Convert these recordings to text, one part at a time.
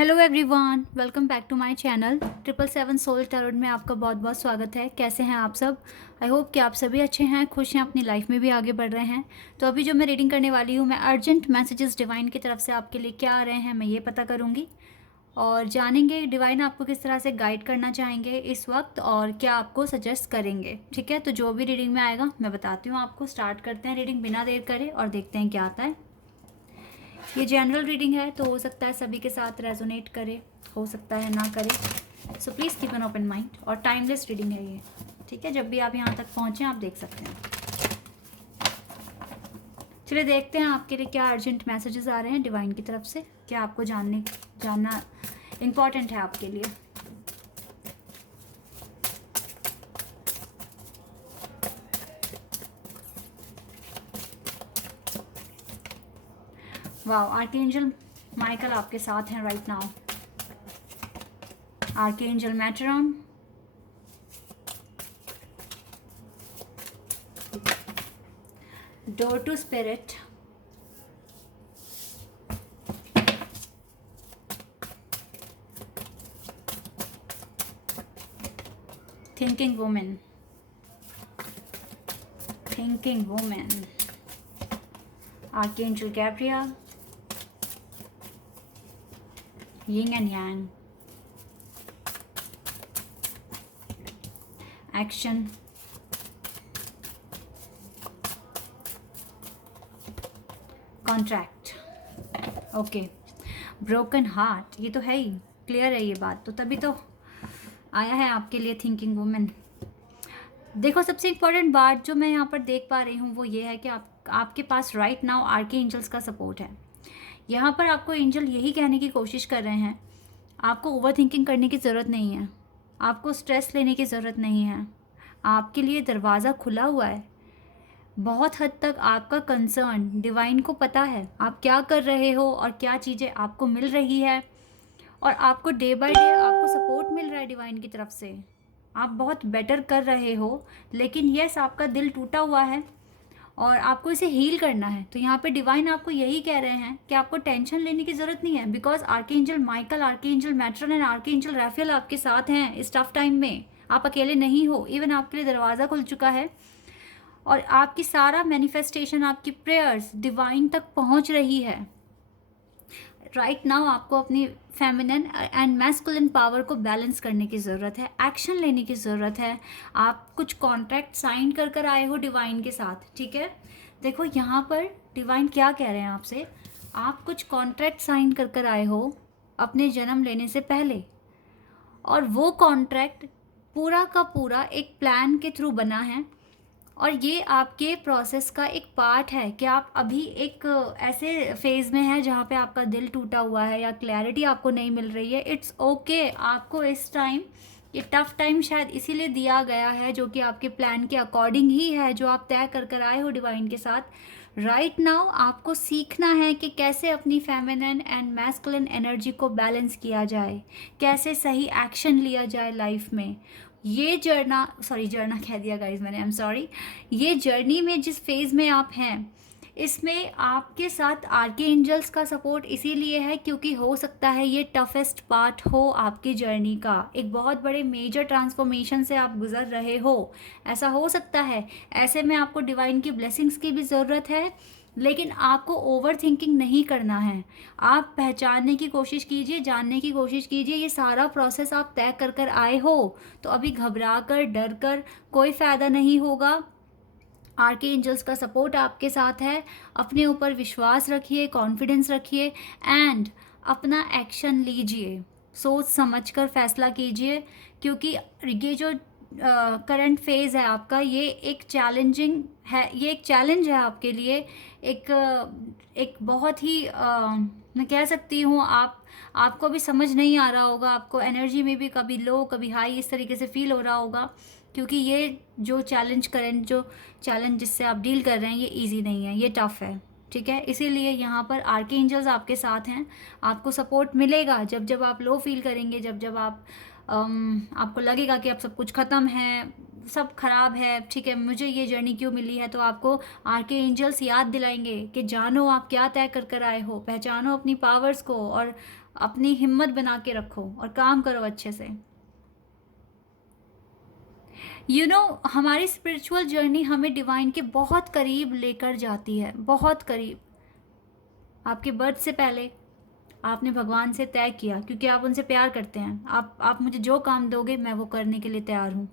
Hello everyone, welcome back to my channel 777 soul tarot में आपका बहुत बहुत स्वागत है। कैसे हैं आप सब? आई होप कि आप सभी अच्छे हैं, खुश हैं, अपनी लाइफ में भी आगे बढ़ रहे हैं। तो अभी जो मैं रीडिंग करने वाली हूँ, मैं अर्जेंट मैसेजेस डिवाइन की तरफ से आपके लिए क्या आ रहे हैं मैं ये पता करूँगी और जानेंगे डिवाइन आपको किस तरह से गाइड करना चाहेंगे इस वक्त और क्या आपको सजेस्ट करेंगे। ठीक है, तो जो भी रीडिंग में आएगा मैं बताती हूँ आपको। स्टार्ट करते हैं रीडिंग बिना देर करे और देखते हैं क्या आता है। ये जनरल रीडिंग है तो हो सकता है सभी के साथ रेजोनेट करे, हो सकता है ना करे। So please keep an open mind. और टाइमलेस रीडिंग है ये, ठीक है। जब भी आप यहाँ तक पहुँचें आप देख सकते हैं। चलिए देखते हैं आपके लिए क्या अर्जेंट मैसेजेस आ रहे हैं डिवाइन की तरफ से, क्या आपको जानना इम्पॉर्टेंट है आपके लिए। वाओ, आर्कएंजल माइकल आपके साथ हैं right now. Archangel Metatron, door to spirit, thinking women, archangel Gabriel, yin and yang, action, contract. Okay, broken heart, ये तो है ही, क्लियर है ये बात, तो तभी तो आया है आपके लिए थिंकिंग वुमेन। देखो, सबसे इम्पोर्टेंट बात जो मैं यहाँ पर देख पा रही हूँ वो ये है कि आपके पास राइट नाउ आर्के एंजल्स का सपोर्ट है। यहाँ पर आपको एंजल यही कहने की कोशिश कर रहे हैं, आपको ओवर थिंकिंग करने की ज़रूरत नहीं है, आपको स्ट्रेस लेने की ज़रूरत नहीं है। आपके लिए दरवाज़ा खुला हुआ है। बहुत हद तक आपका कंसर्न डिवाइन को पता है, आप क्या कर रहे हो और क्या चीज़ें आपको मिल रही है, और आपको डे बाय डे आपको सपोर्ट मिल रहा है डिवाइन की तरफ से। आप बहुत बेटर कर रहे हो, लेकिन यस आपका दिल टूटा हुआ है और आपको इसे हील करना है। तो यहाँ पे डिवाइन आपको यही कह रहे हैं कि आपको टेंशन लेने की ज़रूरत नहीं है, because archangel Michael, archangel Metatron and archangel Raphael आपके साथ हैं इस टफ टाइम में। आप अकेले नहीं हो, इवन आपके लिए दरवाज़ा खुल चुका है और आपकी सारा मैनिफेस्टेशन, आपकी प्रेयर्स डिवाइन तक पहुँच रही है। राइट नाउ आपको अपनी फेमिनिन एंड मैस्कुलिन पावर को बैलेंस करने की ज़रूरत है, एक्शन लेने की ज़रूरत है। आप कुछ कॉन्ट्रैक्ट साइन कर आए हो डिवाइन के साथ, ठीक है। देखो यहाँ पर डिवाइन क्या कह रहे हैं आपसे, आप कुछ कॉन्ट्रैक्ट साइन कर आए हो अपने जन्म लेने से पहले, और वो कॉन्ट्रैक्ट पूरा का पूरा एक प्लान के थ्रू बना है और ये आपके प्रोसेस का एक पार्ट है कि आप अभी एक ऐसे फेज़ में हैं जहाँ पे आपका दिल टूटा हुआ है या क्लैरिटी आपको नहीं मिल रही है। इट्स ओके, आपको इस टाइम, ये टफ टाइम शायद इसीलिए दिया गया है जो कि आपके प्लान के अकॉर्डिंग ही है, जो आप तय कर आए हो डिवाइन के साथ। राइट नाउ आपको सीखना है कि कैसे अपनी फेमिनिन एंड मैस्कुलिन एनर्जी को बैलेंस किया जाए, कैसे सही एक्शन लिया जाए लाइफ में। ये जर्ना कह दिया गाइज मैंने, आई एम सॉरी। ये जर्नी में जिस फेज़ में आप हैं, इसमें आपके साथ आर्के एंजल्स का सपोर्ट इसीलिए है क्योंकि हो सकता है ये टफेस्ट पार्ट हो आपकी जर्नी का। एक बहुत बड़े मेजर ट्रांसफॉर्मेशन से आप गुजर रहे हो, ऐसा हो सकता है। ऐसे में आपको डिवाइन की ब्लेसिंग्स की भी ज़रूरत है, लेकिन आपको ओवर थिंकिंग नहीं करना है। आप पहचानने की कोशिश कीजिए, जानने की कोशिश कीजिए। ये सारा प्रोसेस आप तय कर आए हो, तो अभी घबरा कर, डर कर कोई फ़ायदा नहीं होगा। आर्के एंजल्स का सपोर्ट आपके साथ है। अपने ऊपर विश्वास रखिए, कॉन्फिडेंस रखिए एंड अपना एक्शन लीजिए। सोच समझ कर फैसला कीजिए, क्योंकि ये जो करंट फेज़ है आपका, ये एक चैलेंजिंग है, ये एक चैलेंज है आपके लिए। एक बहुत ही मैं कह सकती हूँ, आपको भी समझ नहीं आ रहा होगा, आपको एनर्जी में भी कभी लो कभी हाई इस तरीके से फील हो रहा होगा, क्योंकि ये जो चैलेंज जिससे आप डील कर रहे हैं ये इजी नहीं है, ये टफ़ है, ठीक है। इसीलिए यहाँ पर आर्के एंजल्स आपके साथ हैं। आपको सपोर्ट मिलेगा जब आप लो फील करेंगे, जब आपको लगेगा कि अब सब कुछ ख़त्म है, सब खराब है, ठीक है, मुझे ये जर्नी क्यों मिली है, तो आपको आर्के एंजल्स याद दिलाएंगे कि जानो आप क्या तय कर कर आए हो, पहचानो अपनी पावर्स को और अपनी हिम्मत बना के रखो और काम करो अच्छे से। हमारी स्पिरिचुअल जर्नी हमें डिवाइन के बहुत करीब लेकर जाती है, बहुत करीब। आपके बर्थ से पहले आपने भगवान से तय किया, क्योंकि आप उनसे प्यार करते हैं, आप मुझे जो काम दोगे मैं वो करने के लिए तैयार हूँ।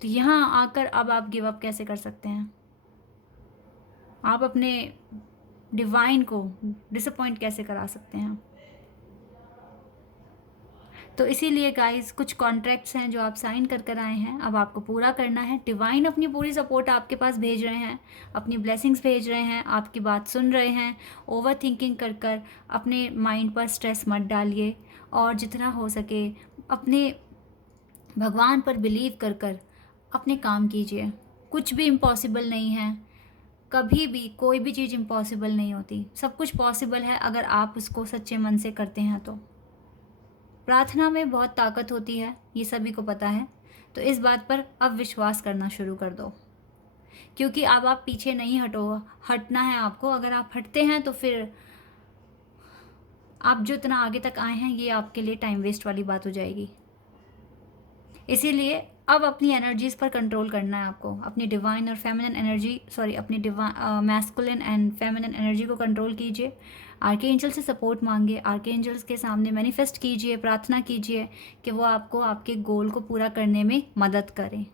तो यहाँ आकर अब आप गिव अप कैसे कर सकते हैं? आप अपने डिवाइन को डिसअपॉइंट कैसे करा सकते हैं? तो इसीलिए गाइस कुछ कॉन्ट्रैक्ट्स हैं जो आप साइन कर कर आए हैं, अब आपको पूरा करना है। डिवाइन अपनी पूरी सपोर्ट आपके पास भेज रहे हैं, अपनी ब्लेसिंग्स भेज रहे हैं, आपकी बात सुन रहे हैं। ओवर थिंकिंग कर कर अपने माइंड पर स्ट्रेस मत डालिए और जितना हो सके अपने भगवान पर बिलीव कर कर अपने काम कीजिए। कुछ भी इम्पॉसिबल नहीं है, कभी भी कोई भी चीज़ इम्पॉसिबल नहीं होती, सब कुछ पॉसिबल है अगर आप उसको सच्चे मन से करते हैं तो। प्रार्थना में बहुत ताकत होती है, ये सभी को पता है, तो इस बात पर अब विश्वास करना शुरू कर दो, क्योंकि अब आप पीछे नहीं हटना है आपको। अगर आप हटते हैं तो फिर आप जो इतना आगे तक आए हैं ये आपके लिए टाइम वेस्ट वाली बात हो जाएगी। इसीलिए अब अपनी एनर्जीज पर कंट्रोल करना है आपको, अपनी डिवाइन और फेमिनिन एनर्जी, अपनी मैस्कुलिन एंड फेमिनिन एनर्जी को कंट्रोल कीजिए। आर्कएंजल से सपोर्ट मांगिए, आर्कएंजल्स के सामने मैनिफेस्ट कीजिए, प्रार्थना कीजिए कि वो आपको आपके गोल को पूरा करने में मदद करें।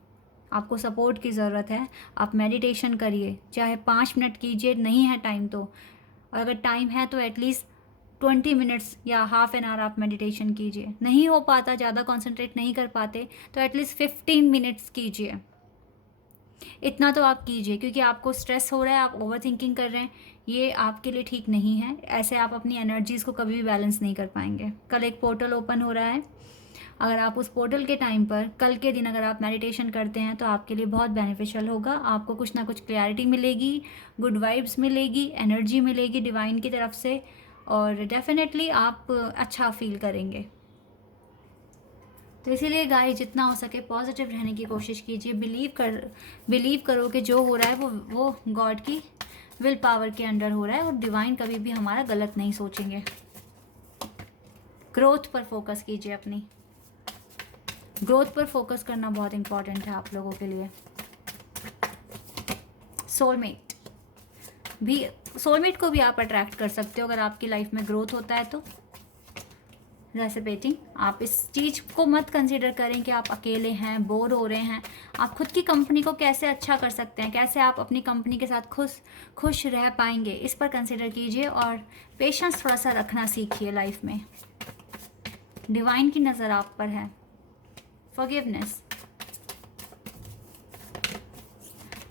आपको सपोर्ट की ज़रूरत है। आप मेडिटेशन करिए, चाहे 5 मिनट कीजिए, नहीं है टाइम तो, और अगर टाइम है तो एटलीस्ट 20 मिनट्स या हाफ एन आवर आप मेडिटेशन कीजिए। नहीं हो पाता, ज़्यादा कंसंट्रेट नहीं कर पाते, तो एटलीस्ट 15 मिनट्स कीजिए। इतना तो आप कीजिए, क्योंकि आपको स्ट्रेस हो रहा है, आप ओवर थिंकिंग कर रहे हैं, ये आपके लिए ठीक नहीं है। ऐसे आप अपनी एनर्जीज़ को कभी भी बैलेंस नहीं कर पाएंगे। कल एक पोर्टल ओपन हो रहा है, अगर आप उस पोर्टल के टाइम पर कल के दिन अगर आप मेडिटेशन करते हैं तो आपके लिए बहुत बेनिफिशियल होगा। आपको कुछ ना कुछ क्लैरिटी मिलेगी, गुड वाइब्स मिलेगी, एनर्जी मिलेगी डिवाइन की तरफ से, और डेफिनेटली आप अच्छा फील करेंगे। तो इसीलिए गाइस जितना हो सके पॉजिटिव रहने की कोशिश कीजिए। बिलीव करो कि जो हो रहा है वो गॉड की विल पावर के अंडर हो रहा है, और डिवाइन कभी भी हमारा गलत नहीं सोचेंगे। ग्रोथ पर फोकस कीजिए, अपनी ग्रोथ पर फोकस करना बहुत इंपॉर्टेंट है आप लोगों के लिए। सोलमेट को भी आप अट्रैक्ट कर सकते हो अगर आपकी लाइफ में ग्रोथ होता है तो। रेसिपेटिंग, आप इस चीज़ को मत कंसीडर करें कि आप अकेले हैं, बोर हो रहे हैं। आप खुद की कंपनी को कैसे अच्छा कर सकते हैं, कैसे आप अपनी कंपनी के साथ खुश रह पाएंगे, इस पर कंसीडर कीजिए। और पेशेंस थोड़ा सा रखना सीखिए लाइफ में। डिवाइन की नज़र आप पर है। Forgiveness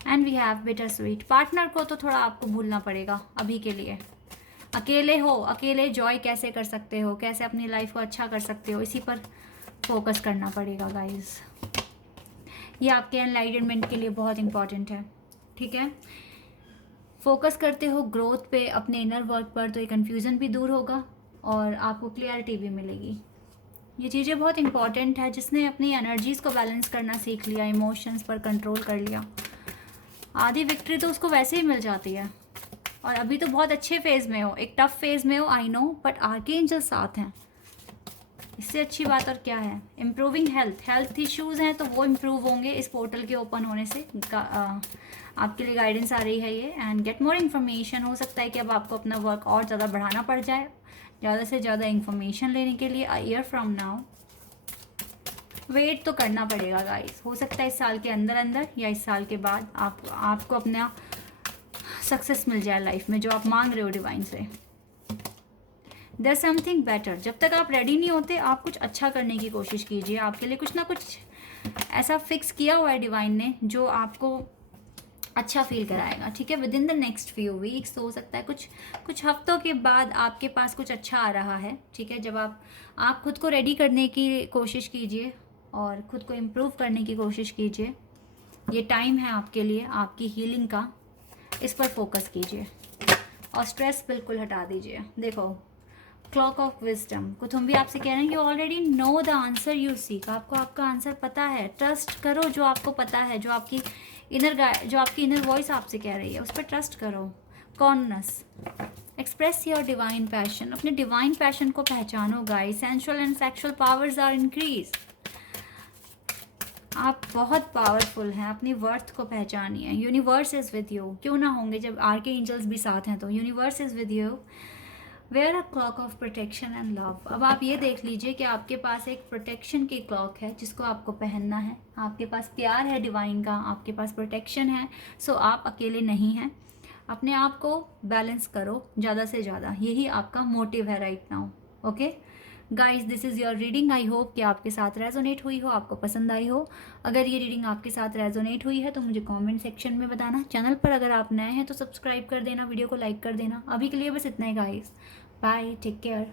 and we have bitter sweet. Partner को तो थोड़ा आपको भूलना पड़ेगा अभी के लिए। अकेले हो, अकेले जॉय कैसे कर सकते हो, कैसे अपनी लाइफ को अच्छा कर सकते हो, इसी पर फोकस करना पड़ेगा गाइस। ये आपके एनलाइटनमेंट के लिए बहुत इंपॉर्टेंट है, ठीक है। फोकस करते हो ग्रोथ पे, अपने इनर वर्क पर, तो ये कन्फ्यूज़न भी दूर होगा और आपको क्लियरिटी भी मिलेगी। ये चीज़ें बहुत इंपॉर्टेंट है। जिसने अपनी एनर्जीज़ को बैलेंस करना सीख लिया, इमोशंस पर कंट्रोल कर लिया, आधी विक्ट्री तो उसको वैसे ही मिल जाती है। और अभी तो बहुत अच्छे फेज़ में हो, एक टफ फेज़ में हो, आई नो, बट आर्कएंजल साथ हैं, इससे अच्छी बात और क्या है। इम्प्रूविंग हेल्थ इश्यूज़ हैं तो वो इम्प्रूव होंगे इस पोर्टल के ओपन होने से। आपके लिए गाइडेंस आ रही है ये। And get more information. हो सकता है कि अब आपको अपना वर्क और ज़्यादा बढ़ाना पड़ जाए, ज़्यादा से ज़्यादा इन्फॉर्मेशन लेने के लिए। A year from now wait तो करना पड़ेगा गाइस। हो सकता है इस साल के अंदर या इस साल के बाद आपको अपना सक्सेस मिल जाए लाइफ में, जो आप मांग रहे हो डिवाइन से। There something better. जब तक आप रेडी नहीं होते, आप कुछ अच्छा करने की कोशिश कीजिए। आपके लिए कुछ ना कुछ ऐसा फिक्स किया हुआ है डिवाइन ने जो आपको अच्छा फील कराएगा, ठीक है। With in the next few weeks, हो सकता है कुछ हफ्तों के बाद आपके पास कुछ अच्छा आ रहा है, ठीक है। जब आप खुद को रेडी करने की कोशिश कीजिए और खुद को इम्प्रूव करने की कोशिश कीजिए। ये टाइम है आपके लिए, आपकी हीलिंग का, इस पर फोकस कीजिए और स्ट्रेस बिल्कुल हटा दीजिए। देखो, क्लॉक ऑफ विजडम, कुथुम्बी आपसे कह रहे हैं you already know the answer you seek, आपको आपका आंसर पता है, ट्रस्ट करो जो आपको पता है, जो आपकी इनर वॉइस आपसे कह रही है उस पर ट्रस्ट करो। कॉर्नस, एक्सप्रेस योर डिवाइन पैशन, अपने डिवाइन पैशन को पहचानो guys. Sensual and sexual powers are increase, आप बहुत पावरफुल हैं, अपनी वर्थ को पहचानिए। यूनिवर्स इज़ विद यू, क्यों ना होंगे जब आर्के एंजल्स भी साथ हैं तो। Universe is with you, wear a cloak of protection and love. अब आप ये देख लीजिए कि आपके पास एक प्रोटेक्शन की क्लॉक है जिसको आपको पहनना है, आपके पास प्यार है डिवाइन का, आपके पास प्रोटेक्शन है, सो आप अकेले नहीं हैं। अपने आप को बैलेंस करो ज़्यादा से ज़्यादा, यही आपका मोटिव है right now. Okay guys, this is your reading. I hope कि आपके साथ रेजोनेट हुई हो, आपको पसंद आई हो। अगर ये रीडिंग आपके साथ रेजोनेट हुई है तो मुझे कमेंट सेक्शन में बताना। चैनल पर अगर आप नए हैं तो सब्सक्राइब कर देना, वीडियो को लाइक कर देना। अभी के लिए बस इतना ही गाइस, बाय, टेक केयर।